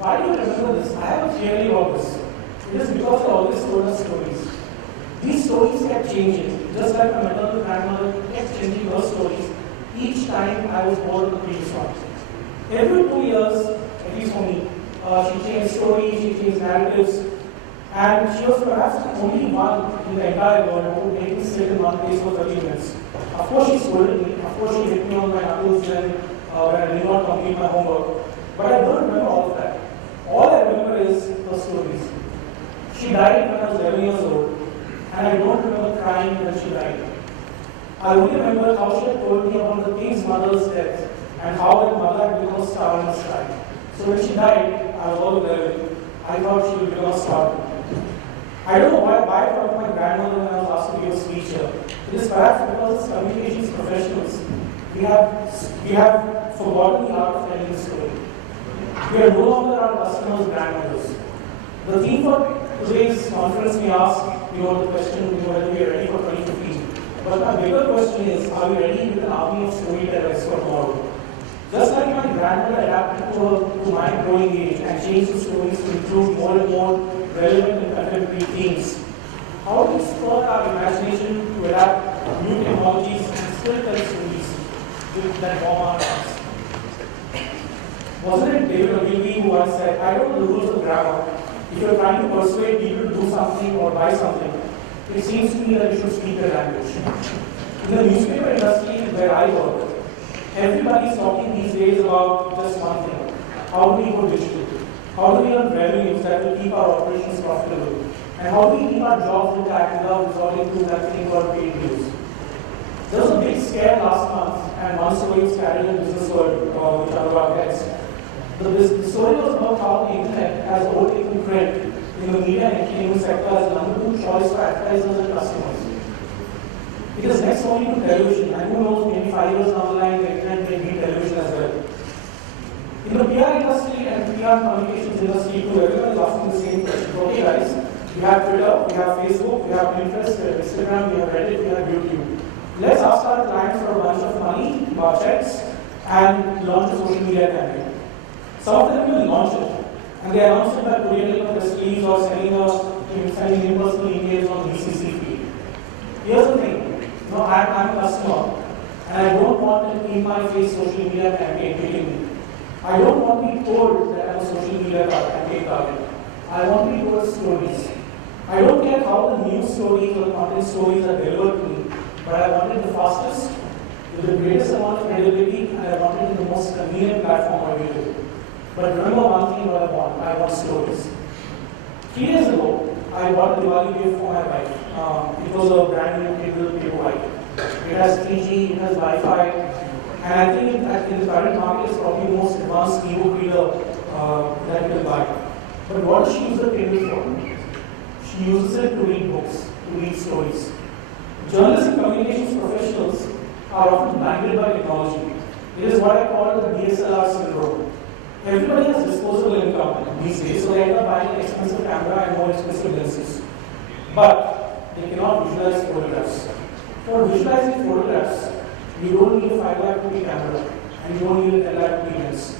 Why do you remember this? I have a theory about this. It is because they always told us stories. These stories kept changing, just like my maternal grandmother kept changing her stories each time I was born in the previous one. Every 2 years, at least for me, she changed stories, she changed narratives, and she was perhaps the only one in the entire world who made me sit in one place for 30 minutes. Of course, she scolded me, of course, she hit me on my knuckles when I did not complete my homework, but I don't remember all of that. All I remember is her stories. She died when I was 11 years old, and I don't remember crying when she died. I only remember how she had told me about the king's mother's death and how that mother had become a star in the sky. So when she died, I was all 11. I thought she would become a star. I don't know why I thought of my grandmother when I was asked to give a speech here. It is perhaps because as communications professionals, we have forgotten the art of telling a story. We are no longer our customers' grandmothers. The theme for today's conference, we asked, the question whether we are ready for 2015. But my bigger question is, are we ready with an army of storytellers for tomorrow? Just like my grandmother adapted to my growing age and changed the stories to include more and more relevant and contemporary themes, how do we spur our imagination to adapt new technologies and still tell stories that warm our hearts? Wasn't it David Ogilvy who once said, I don't know the rules of grammar. If you're trying to persuade people to do something or buy something, it seems to me that you should speak their language. In the newspaper industry where I work, everybody is talking these days about just one thing. How do we go digital? How do we earn revenues that will keep our operations profitable? And how do we keep our jobs intact without resorting to that thing called paid news? There was a big scare last month, and one story was carried in Business World, which are our heads. The story was about how the internet has overtaken print in the media and entertainment sector as the number 2 choice for advertisers and customers. It is next only to television, and who knows, maybe 5 years down the line, the internet may beat television as well. In the PR industry and PR communications industry too, everyone is asking the same question. Okay guys, we have Twitter, we have Facebook, we have Pinterest, we have Instagram, we have Reddit, we have YouTube. Let's ask our clients for a bunch of money, checks, and launch a social media campaign. Some of them will launch it, and they announce it by putting a press release or sending in-person emails on VCC feed. Here's the thing, I'm a customer, and I don't want an in-my-face social media campaign hitting me. I don't want to be told that I'm a social media campaign target. I want to be told stories. I don't care how the news stories or content stories are delivered to me, but I want it the fastest, with the greatest amount of credibility, and I want it in the most convenient platform available. But remember one thing what I want stories. 3 days ago, I bought a Diwali gift for my wife. It was a brand new Kindle Paperwhite. It has 3G, it has Wi-Fi, and I think that in the current market, it's probably the most advanced ebook reader that you can buy. But what does she use the Kindle for? She uses it to read books, to read stories. Journalists and communications professionals are often blinded by technology. It is what I call the DSLR syndrome. Everybody has disposable income these days, so they end up buying an expensive camera and more expensive lenses. But they cannot visualize photographs. For visualizing photographs, you don't need a 5-2 camera and you don't need a 10-2 lens.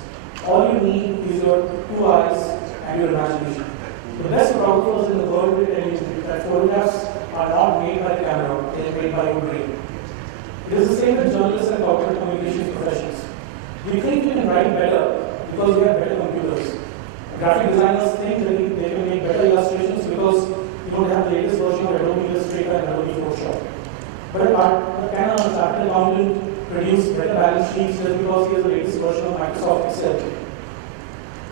All you need is your 2 eyes and your imagination. The best photographers in the world will tell you that photographs are not made by the camera, they are made by your brain. It is the same with journalists and corporate communications professions. We think we can write better because we have better computers. Graphic designers think that they can make better illustrations because you don't have the latest version of Adobe Illustrator and Adobe Photoshop. But can a chartered accountant produce better balance sheets just because he has the latest version of Microsoft Excel?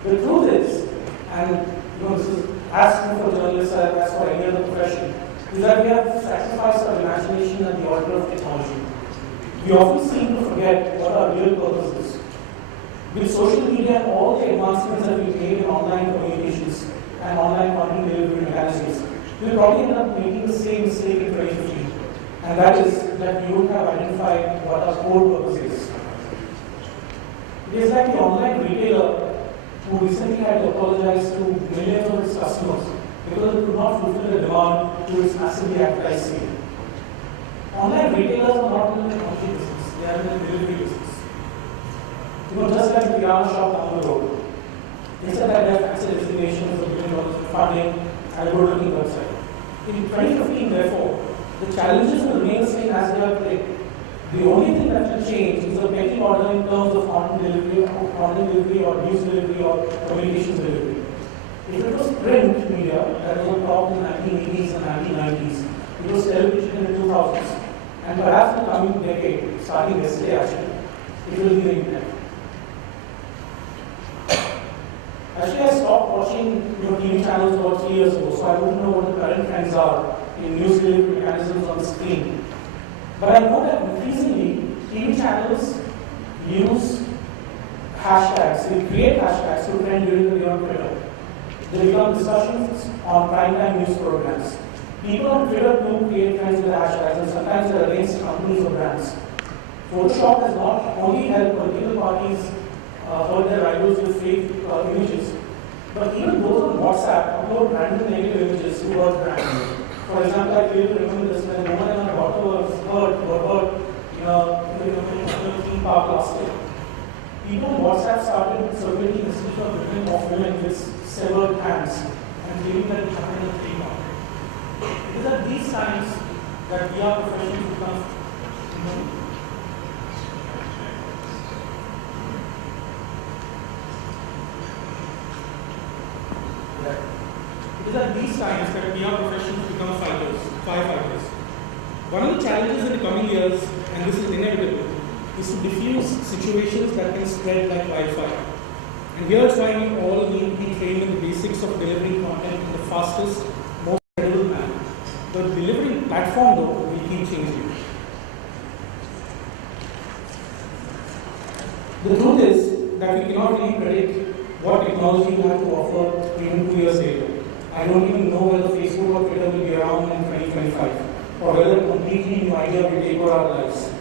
The truth is, and this is as true for journalists as for any other profession, is that we have sacrificed our imagination at the altar of technology. We often seem to forget what our real purpose is. With social media and all the advancements that we've made in online communications and online content delivery mechanisms, we'll probably end up making the same mistake in 2015. And that is that we don't have identified what our core purpose is. It is like the online retailer who recently had to apologize to millions of its customers because it could not fulfill the demand to its massively advertised sale. Online retailers are not in the technology business, they are in the delivery business. Just like the kirana shop down the road. Instead that they have access designations of $1 billion in funding and a good-looking website. In 2015, therefore, the challenges will remain the same as they are today. The only thing that will change is the pecking order in terms of content delivery or news delivery or communications delivery. If it was print media that was on top in the 1980s and 1990s, it was television in the 2000s, and perhaps in the coming decade, starting yesterday actually, it will be the internet. Actually, I stopped watching TV channels about 3 years ago, so I wouldn't know what the current trends are in news delivery mechanisms on the screen. But I know that increasingly, TV channels use hashtags, they create hashtags to trend during the day on Twitter. They become discussions on primetime news programs. People on Twitter do create trends with hashtags, and sometimes they're against companies or brands. Photoshop has not only helped political parties hurt their rivals with fake images, but even those on WhatsApp upload random negative images to hurt brands. For example, I clearly remember this when a woman and her daughter were hurt in a theme park last year. People on WhatsApp started circulating messages of women with severed hands and claiming that it happened in a theme park. It is at these times that we are professionals become It is at these times that PR professionals become firefighters. One of the challenges in the coming years, and this is inevitable, is to diffuse situations that can spread like wildfire. And here's why we all need to be trained in the basics of delivering content in the fastest, most credible manner. The delivery platform, though, will keep changing. The truth is that we cannot really predict what technology will have to offer even 2 years later. I don't even know whether Facebook or Twitter will be around in 2025, or whether a completely new idea will take over our lives.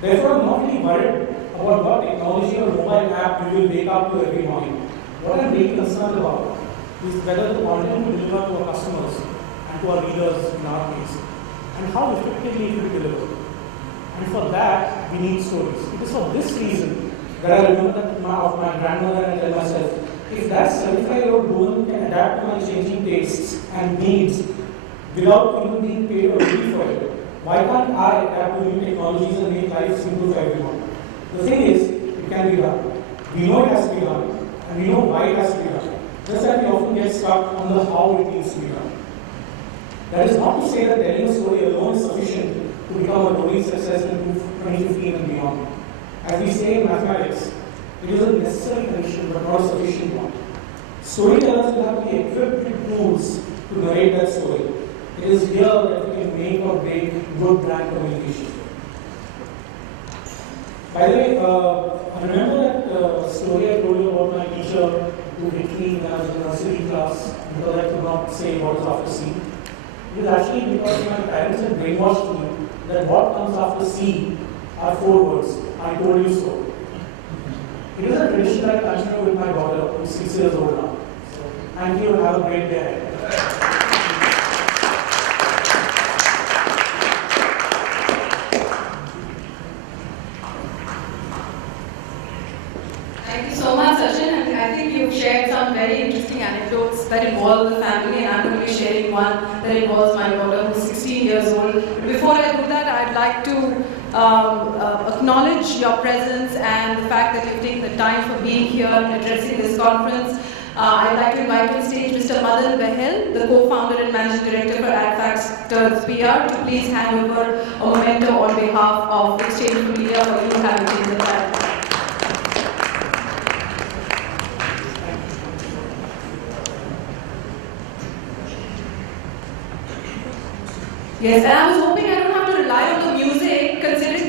Therefore, I'm not really worried about what technology or mobile app we will wake up to every morning. What I'm really concerned about is whether the content we deliver to our customers and to our readers in our case, and how effectively it will deliver. And for that, we need stories. It is for this reason that I remember that of my grandmother and I tell myself, if that 75-year-old woman can adapt to my changing tastes and needs without even being paid or paid for it, why can't I adapt to new technologies and make life simple for everyone? The thing is, it can be done. We know it has to be done, and we know why it has to be done. Just that we often get stuck on the how it needs to be done. That is not to say that telling a story alone is sufficient to become a growing success in 2015 and beyond. As we say in mathematics, it is a necessary condition but not a sufficient one. Storytellers will have to be equipped with tools to narrate that story. It is here that we can make or break good brand communication. By the way, I remember that story I told you about my teacher who hit me when I was in nursery class because I could not say what is after C. It is actually because my parents had brainwashed me that what comes after C are 4 words. I told you so. It is a tradition that I continue with my daughter, who is 6 years old now. So, thank you and have a great day. Thank you so much, Sachin, and I think you've shared some very interesting anecdotes that involve the family, and I'm going to be sharing one that involves my daughter who's 16 years old. Before I do that, I'd like to acknowledge your presence and the fact that you've taken the time for being here and addressing this conference. I'd like to invite on stage Mr. Madan Behel, the co-founder and managing director for AdFactors PR, to please hand over a memento on behalf of Exchange Media for you having taken the time. Yes, and I was hoping I don't have to rely on the music, considering